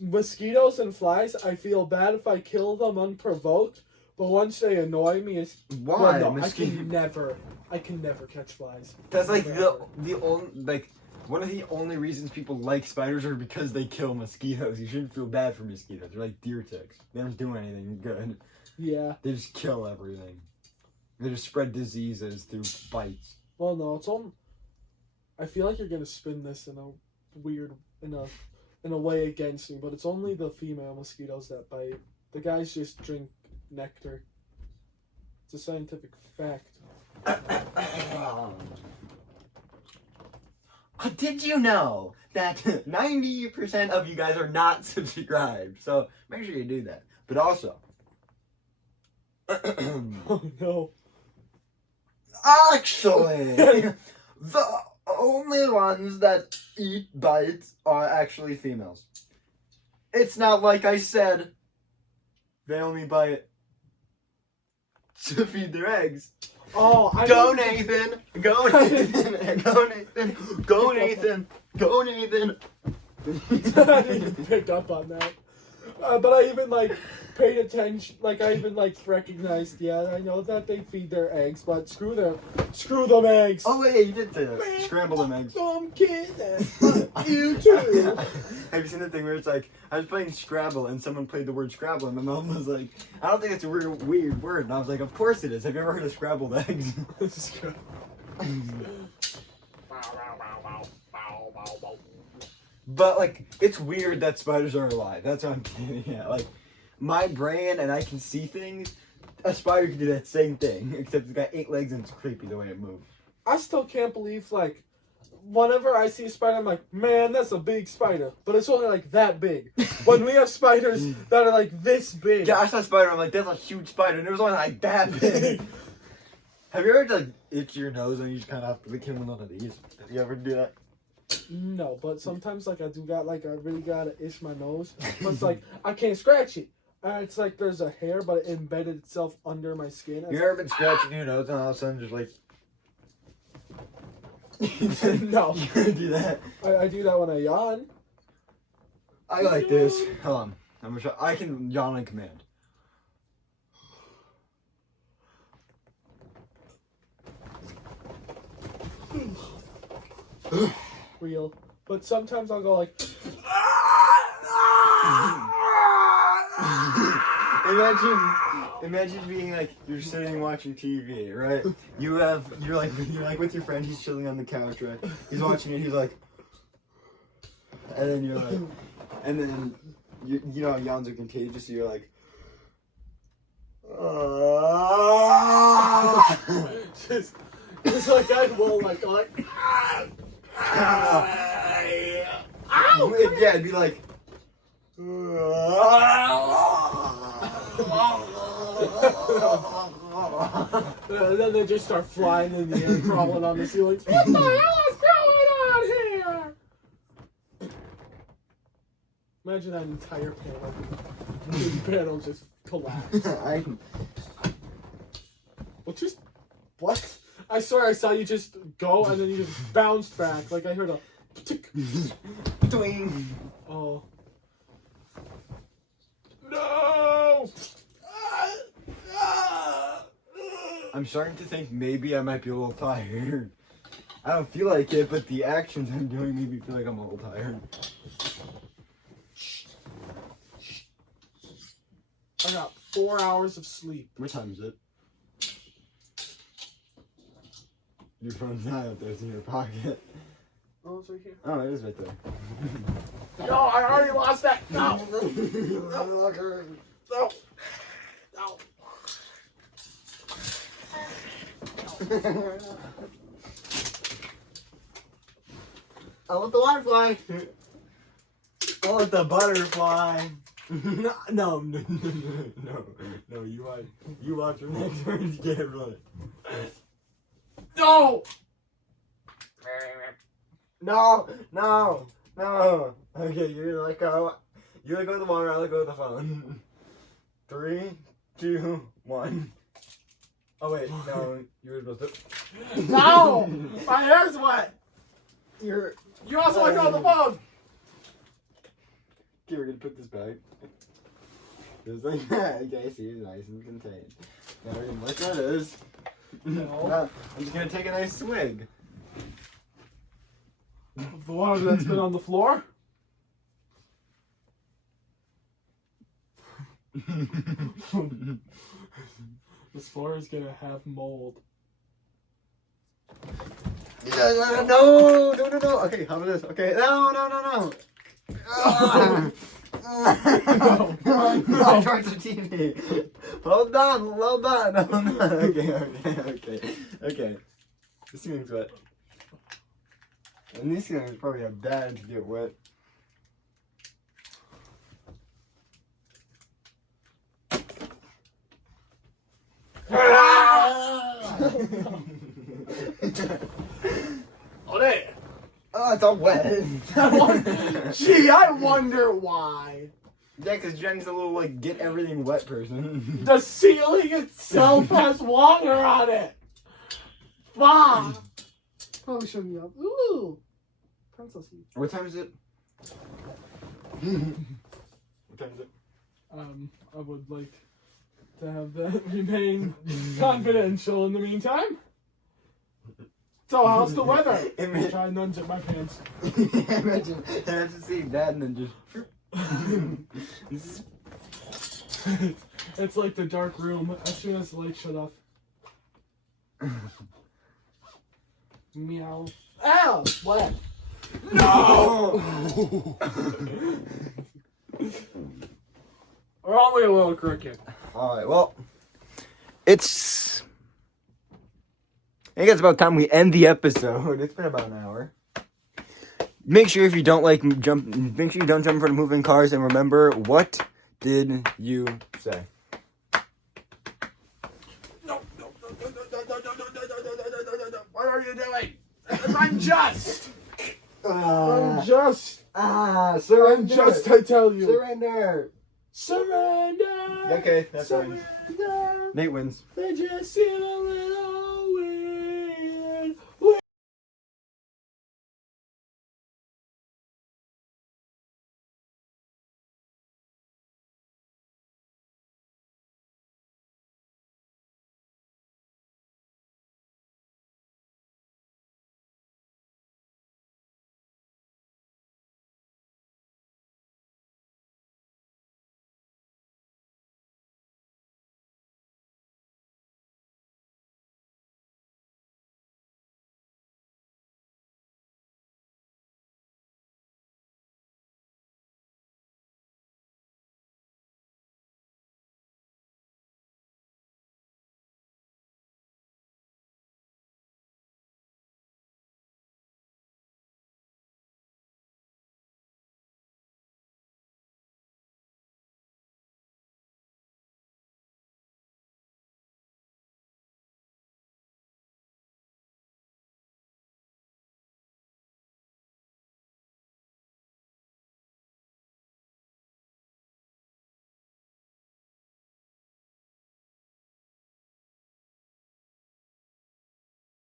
Mosquitoes and flies, I feel bad if I kill them unprovoked. But once they annoy me, it's why well, no, mosquito. I can never catch flies. That's like Never. the only like one of the only reasons people like spiders are because they kill mosquitoes. You shouldn't feel bad for mosquitoes. They're like deer ticks. They don't do anything good. Yeah. They just kill everything. They just spread diseases through bites. Well, no, it's on. I feel like you're gonna spin this in a weird in a way against me, but it's only the female mosquitoes that bite. The guys just drink nectar. It's a scientific fact. Did you know that 90% of you guys are not subscribed? So make sure you do that. But also, Oh no. actually, the only ones that eat bites are actually females. It's not like I said they only bite to feed their eggs. Oh, I Go don't- Nathan! Go Nathan! Go Nathan! Go Nathan! Go Nathan! I didn't pick up on that. But I even paid attention. I even recognized. Yeah, I know that they feed their eggs, but screw them eggs. Oh wait, you did say that. Scramble them eggs. Some kids. You too. Have you seen the thing where it's like, I was playing Scrabble and someone played the word Scrabble and my mom was like, I don't think it's a weird word. And I was like, of course it is. Have you ever heard of scrambled eggs? But it's weird that spiders are alive. That's what I'm getting at. My brain and I can see things. A spider can do that same thing, except it's got 8 legs and it's creepy the way it moves. I still can't believe whenever I see a spider, I'm like, man, that's a big spider. But it's only that big. When we have spiders that are this big. Yeah, I saw a spider. I'm like, that's a huge spider, and it was only that big. Have you ever itch your nose and you just kind of have to lick him with one of these? Did you ever do that? No, but sometimes I do got I really gotta itch my nose. But it's I can't scratch it. It's there's a hair, but it embedded itself under my skin. You ever been scratching your nose and all of a sudden just No. You ever do that? I do that when I yawn. I like this. Hold on. I'm gonna try. I can yawn on command. Real. But sometimes I'll go Imagine being you're sitting watching TV, right? You're with your friend, he's chilling on the couch, right? He's watching it, he's like, and then you're like, and then you know yawns are contagious, so you're like, just I will go ow! Yeah, it'd be like. And then they just start flying in the air, crawling on the ceiling. What the hell is going on here? Imagine that entire panel. The panel just collapsed. What? I swear I saw you just go and then you just bounced back. Like I heard a tick. Twing. Oh. No! I'm starting to think maybe I might be a little tired. I don't feel like it, but the actions I'm doing make me feel like I'm a little tired. I got 4 hours of sleep. What time is it? Your phone's not out there, it's in your pocket. Oh, it's right here. Oh, it is right there. No, I already lost that. No! No! No! I want the butterfly. I want the butterfly. No, you watch your next words get run. No! No. Okay, you're gonna let go. You let go of the water, I let go of the phone. 3, 2, 1. Oh wait, no, you were supposed to. No! My hair's wet! You also let go of the phone! Okay, we're gonna put this back. Just like that. Okay, see, it's nice and contained. Now we're gonna let go of this. No. I'm just gonna take a nice swig. The water that's been on the floor? This floor is gonna have mold. No. Okay, how about this? Okay, no. I tried to TV. Hold on. Okay. This thing's wet. And these things probably have bad to get wet. Oh, it's all wet. Gee, I wonder why. Yeah, because Jenny's a little, like, get everything wet person. The ceiling itself has water on it. Wow. Probably shouldn't have. Ooh. Pencil seed. What time is it? What time is it? I would like to have that remain confidential in the meantime. So how's the weather? Imagine- Try and unzip my pants. Imagine seeing that and then just... It's like the dark room as soon as the light shut off. Meow. Ow! What? No! We're only a little crooked. Alright, well, I think it's about time we end the episode. It's been about an hour. Make sure if you don't make sure you don't jump in front of moving cars, and remember, what did you say? No. What are you doing? I'm just. I'm just. Surrender. I tell you. Surrender. Surrender. Okay, that's fine. Surrender. Nate wins. They just seem a little